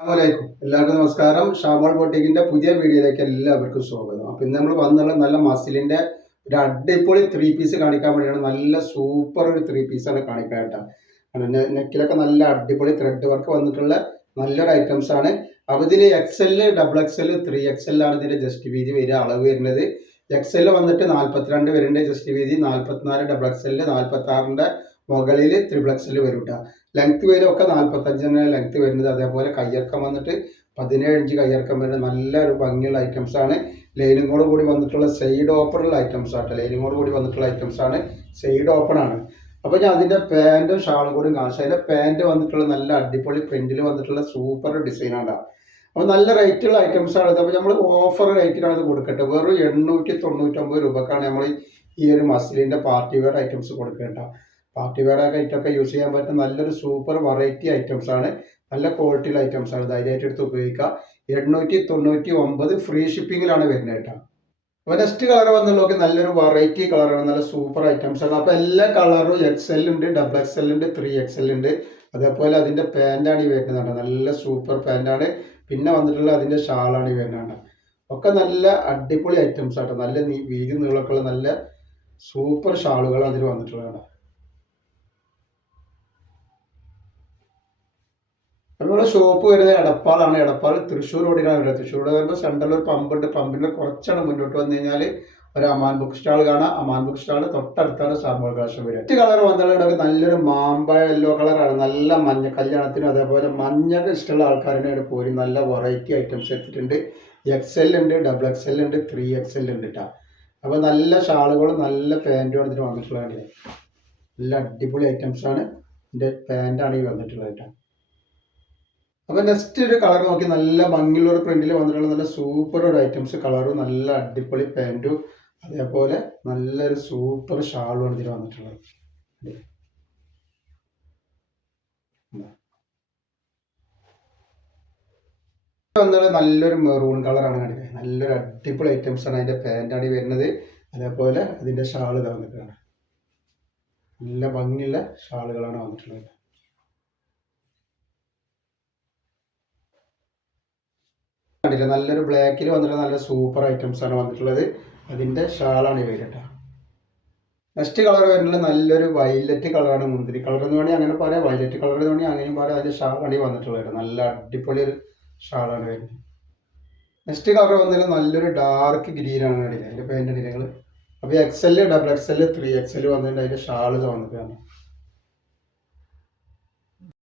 അസ്സലാമലൈക്കും. എല്ലാവർക്കും നമസ്കാരം. ഷാമോൾ ബൊട്ടിക്കിന്റെ പുതിയ വീഡിയോയിലേക്ക് എല്ലാവർക്കും സ്വാഗതം. അപ്പൊ ഇന്ന് നമ്മൾ വന്നുള്ള നല്ല മസിലിന്റെ ഒരു അടിപൊളി ത്രീ പീസ് കാണിക്കാൻ വേണ്ടിയാണ്. നല്ല സൂപ്പർ ഒരു ത്രീ പീസാണ് കാണിക്കാൻ കേട്ടോ. നെക്കിലൊക്കെ നല്ല അടിപൊളി ത്രെഡ് വർക്ക് വന്നിട്ടുള്ള നല്ലൊരു ഐറ്റംസ് ആണ്. അപ്പൊ ഇതിൽ XL, XXL, 3XL ആണ് ഇതിന്റെ ജസ്റ്റ് വീതി വരിക, അളവ് വരുന്നത്. XL വന്നിട്ട് 42 വരുന്നുണ്ട് ജസ്റ്റ് വീതി, 44 XXL, 46ന്റെ മുകളിൽ XXL വരും കേട്ടോ. ലെങ്ത് വരും ഒക്കെ 45 ലെങ്ത് വരുന്നത്. അതേപോലെ കയ്യിറക്കം വന്നിട്ട് 17 ഇഞ്ച് കയ്യിറക്കം വരുന്നത്. നല്ലൊരു ഭംഗിയുള്ള ഐറ്റംസ് ആണ്. ലൈനിങ്ങോട് കൂടി വന്നിട്ടുള്ള സൈഡ് ഓപ്പണുള്ള ഐറ്റംസ് ആട്ടോ. ലൈനിങ്ങോട് കൂടി വന്നിട്ടുള്ള ഐറ്റംസ് ആണ്, സൈഡ് ഓപ്പൺ ആണ്. അപ്പോൾ ഞാൻ അതിന്റെ പാന്റും ഷാളും കൂടി കാണിച്ചു. അതിന്റെ പാന്റ് വന്നിട്ടുള്ള നല്ല അടിപൊളി പ്രിന്റിൽ വന്നിട്ടുള്ള സൂപ്പർ ഡിസൈൻ ആണ്. അപ്പോൾ നല്ല റേറ്റുള്ള ഐറ്റംസ് ആണ്. അപ്പോൾ നമ്മൾ ഓഫർ റേറ്റിനാണ് ഇത് കൊടുക്കട്ടെ. വെറും 899 രൂപക്കാണ് നമ്മൾ ഈ ഒരു മസ്ലിന്റെ പാർട്ടി വെയർ ഐറ്റംസ് കൊടുക്കേണ്ട. പാർട്ടി വെയർ ഐറ്റമൊക്കെ യൂസ് ചെയ്യാൻ പറ്റുന്ന നല്ലൊരു സൂപ്പർ വെറൈറ്റി ഐറ്റംസ് ആണ്. നല്ല ക്വാളിറ്റിയുള്ള ഐറ്റംസ് ആണ്. ധൈര്യമായിട്ട് എടുത്ത് ഉപയോഗിക്കുക. 899 ഫ്രീ ഷിപ്പിങ്ങിലാണ് വരുന്നത് കേട്ടോ. അപ്പോൾ നെക്സ്റ്റ് കളർ വന്നുള്ളതൊക്കെ നല്ലൊരു വെറൈറ്റി കളറാണ്. നല്ല സൂപ്പർ ഐറ്റംസ് ആണ്. അപ്പോൾ എല്ലാ കളറും XL ഉണ്ട്, XXL ഉണ്ട്, 3XL ഉണ്ട്. അതേപോലെ അതിന്റെ പാന്റാണ് ഈ വരുന്നത്. നല്ല സൂപ്പർ പാന്റാണ്. പിന്നെ വന്നിട്ടുള്ള അതിന്റെ ഷാളാണ് ഈ വരുന്നത്. ഒക്കെ നല്ല അടിപൊളി ഐറ്റംസ് ആട്ടോ. നല്ല വീതി നീളമൊക്കെ ഉള്ള നല്ല സൂപ്പർ ഷാളുകൾ അതിൽ വന്നിട്ടുള്ളതാണ്. നമ്മുടെ ഷോപ്പ് വരുന്നത് എടപ്പാളാണ്. എടപ്പാൾ തൃശ്ശൂർ റോഡിലാണ് വരുന്നത്. തൃശ്ശൂർ റോഡ് വരുമ്പോൾ സെൻട്രൽ ഒരു പമ്പുണ്ട്. പമ്പിന്റെ കുറച്ചാണ് മുന്നോട്ട് വന്നു കഴിഞ്ഞാൽ ഒരു അമാൻ ബുക്ക് സ്റ്റാൾ കാണാം. അമാൻ ബുക്ക് സ്റ്റാൾ തൊട്ടടുത്താണ് ഷാമോൾ കളക്ഷൻ വരിക. മറ്റ് കളർ വന്നിട്ടുണ്ടെങ്കിൽ നല്ലൊരു മാമ്പ യെല്ലോ കളറാണ്. നല്ല മഞ്ഞ കല്യാണത്തിനും അതേപോലെ മഞ്ഞക്ക് ഇഷ്ടമുള്ള ആൾക്കാരുടെ പോരി നല്ല വെറൈറ്റി ഐറ്റംസ് എടുത്തിട്ടുണ്ട്. XL ഉണ്ട്, XXL ഉണ്ട്, 3XL ഉണ്ട് കേട്ടോ. അപ്പോൾ നല്ല ഷാളുകളും നല്ല പാൻറ്റും ഇതിന് വന്നിട്ടുള്ളതാണ്. നല്ല അടിപൊളി ഐറ്റംസ് ആണ്. ഇതിന്റെ പാൻറ്റാണ് ഈ വന്നിട്ടുള്ളത് കേട്ടോ. അപ്പോൾ നെക്സ്റ്റ് ഒരു കളർ നോക്കി നല്ല ഭംഗിയുള്ള ഒരു പ്രിന്റിൽ വന്നിട്ടുള്ള നല്ല സൂപ്പർ ഒരു ഐറ്റംസ് കളറും നല്ല അടിപൊളി പാൻറ്റും അതേപോലെ നല്ലൊരു സൂപ്പർ ഷാളും ഇതിൽ വന്നിട്ടുള്ളത്. വന്നത് നല്ലൊരു മെറൂൺ കളറാണ് കാണിക്കുന്നത്. നല്ലൊരു അടിപൊളി ഐറ്റംസ് ആണ്. അതിന്റെ പാൻറ്റാണ് ഈ വരുന്നത്. അതേപോലെ അതിന്റെ ഷാൾ ഇത് വന്നിട്ടാണ്. നല്ല ഭംഗിയുള്ള ഷാളുകളാണ് വന്നിട്ടുള്ളത്. കണ്ടില്ല, നല്ലൊരു ബ്ലാക്കിൽ വന്നിട്ട് നല്ല സൂപ്പർ ഐറ്റംസ് ആണ് വന്നിട്ടുള്ളത്. അതിന്റെ ഷാളാണ് ഈ വരിക. നെക്സ്റ്റ് കളർ വരുന്നത് നല്ലൊരു വയലറ്റ് കളറാണ്. മുന്തിരി കളർ എന്ന് വേണമെങ്കിൽ അങ്ങനെ പറയാം, വയലറ്റ് കളർ എന്ന് വേണമെങ്കിൽ അങ്ങനെയും പറയാം. അതിന്റെ ഷാളാണ് ഈ വന്നിട്ടുള്ളത്. നല്ല അടിപൊളി ഒരു ഷാളാണ് വരുന്നത്. നെക്സ്റ്റ് കളർ വന്നത് നല്ലൊരു ഡാർക്ക് ഗ്രീൻ ആണ് കണ്ടില്ല അതിന്റെ പാൻറ് അടിയിൽ. അപ്പോൾ XL, XXL, 3XL വന്നിട്ടുണ്ട്. അതിന്റെ ഷാൾ വന്നിട്ടാണ്.